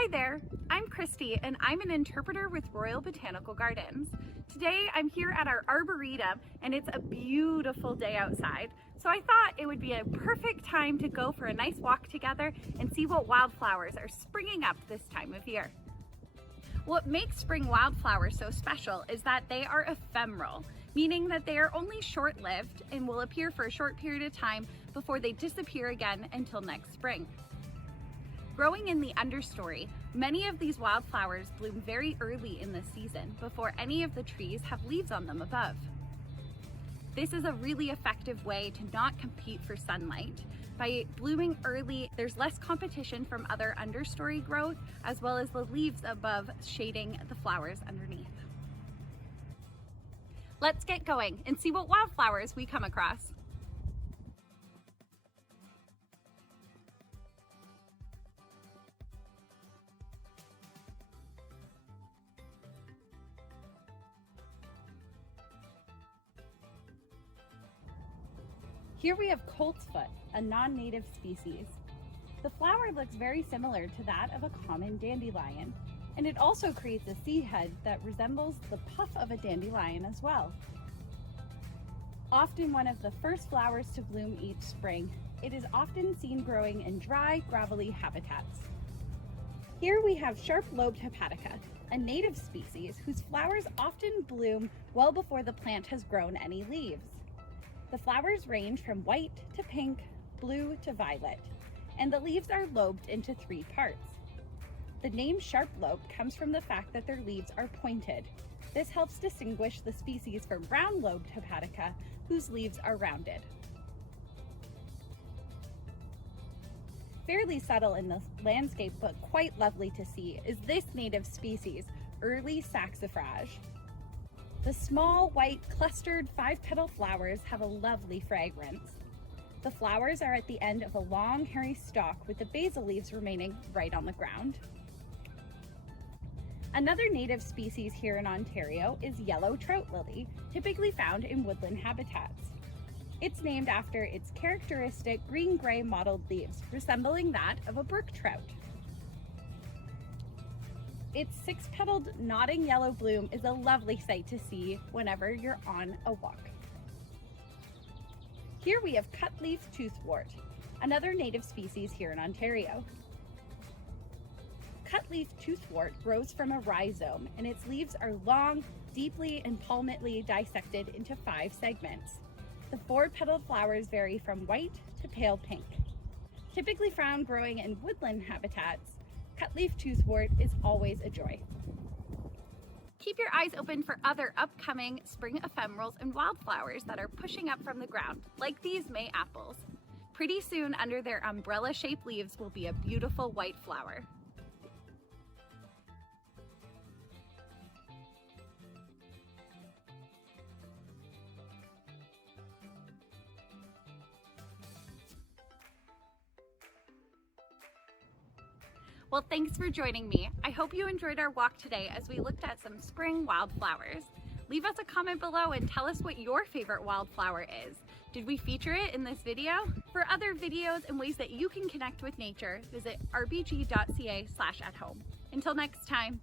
Hi there, I'm Christie and I'm an interpreter with Royal Botanical Gardens. Today I'm here at our Arboretum and it's a beautiful day outside. So I thought it would be a perfect time to go for a nice walk together and see what wildflowers are springing up this time of year. What makes spring wildflowers so special is that they are ephemeral, meaning that they are only short-lived and will appear for a short period of time before they disappear again until next spring. Growing in the understory, many of these wildflowers bloom very early in the season before any of the trees have leaves on them above. This is a really effective way to not compete for sunlight. By blooming early, there's less competition from other understory growth, as well as the leaves above shading the flowers underneath. Let's get going and see what wildflowers we come across. Here we have Colts Foot, a non-native species. The flower looks very similar to that of a common dandelion, and it also creates a seed head that resembles the puff of a dandelion as well. Often one of the first flowers to bloom each spring, it is often seen growing in dry, gravelly habitats. Here we have sharp-lobed hepatica, a native species whose flowers often bloom well before the plant has grown any leaves. The flowers range from white to pink, blue to violet, and the leaves are lobed into 3 parts. The name sharp-lobed comes from the fact that their leaves are pointed. This helps distinguish the species from round-lobed hepatica, whose leaves are rounded. Fairly subtle in the landscape, but quite lovely to see, is this native species, early saxifrage. The small, white, clustered 5-petal flowers have a lovely fragrance. The flowers are at the end of a long, hairy stalk with the basal leaves remaining right on the ground. Another native species here in Ontario is yellow trout lily, typically found in woodland habitats. It's named after its characteristic green-gray mottled leaves, resembling that of a brook trout. Its 6-petaled nodding yellow bloom is a lovely sight to see whenever you're on a walk. Here we have Cutleaf Toothwort, another native species here in Ontario. Cutleaf Toothwort grows from a rhizome, and its leaves are long, deeply and palmately dissected into 5 segments. The 4-petaled flowers vary from white to pale pink. Typically found growing in woodland habitats, Cutleaf Toothwort is always a joy. Keep your eyes open for other upcoming spring ephemerals and wildflowers that are pushing up from the ground, like these May apples. Pretty soon, under their umbrella-shaped leaves will be a beautiful white flower. Well, thanks for joining me. I hope you enjoyed our walk today as we looked at some spring wildflowers. Leave us a comment below and tell us what your favorite wildflower is. Did we feature it in this video? For other videos and ways that you can connect with nature, visit rbg.ca/@home. Until next time.